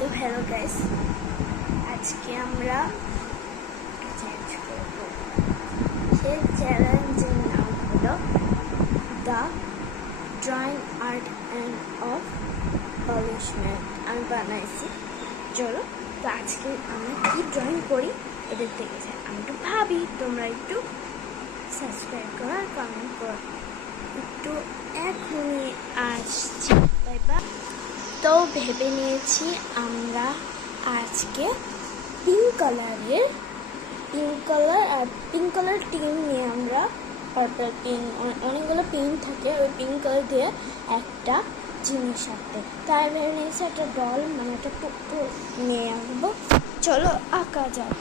তো hello guys, আজকে আমরা চেঞ্জ করব। সেই চ্যালেঞ্জের নাম হলো the drawing art and of polishment. আমি বানাইছি। চলো, তো আজকে আমরা কি ড্রয়িং করি এটা দেখে যাই। আমি একটু ভাবি, তোমরা একটু সাবস্ক্রাইব করো আর কমেন্ট করো। একটু এখনই আসছি, বাই বাই। তো ভেবে নিয়েছি আমরা আজকে পিঙ্ক কালার টিম নিয়ে আমরা পার্পল পিঙ্ক অনেকগুলো পিঙ্ক থাকে, ওই পিঙ্ক কালার দিয়ে একটা জিনিস আঁকতে। তাই ভেবে নিয়েছি একটা ডল মানে একটা পুতুল নিয়ে আঁকবো। চলো আঁকা যাক।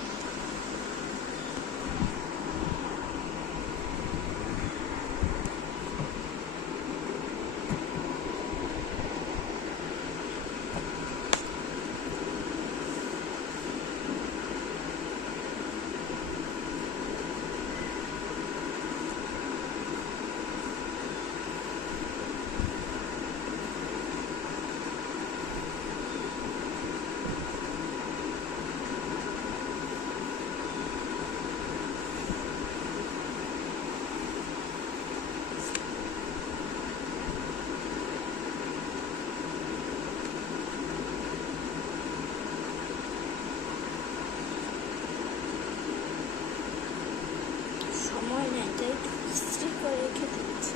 সময় নেই, তাই ইস্ত্রি করে রেখে দিচ্ছি।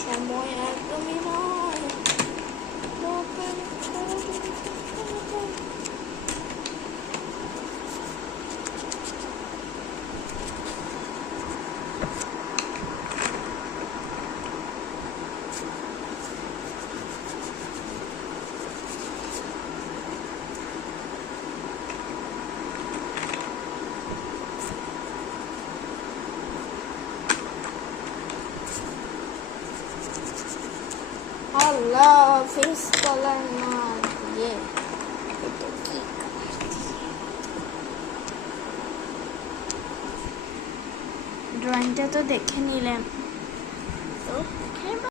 সময় একদমই নয়। আল্লাহ, ফেস কালার না দিয়ে এটা কি ড্রয়িংটা তো দেখে নিলেন। তো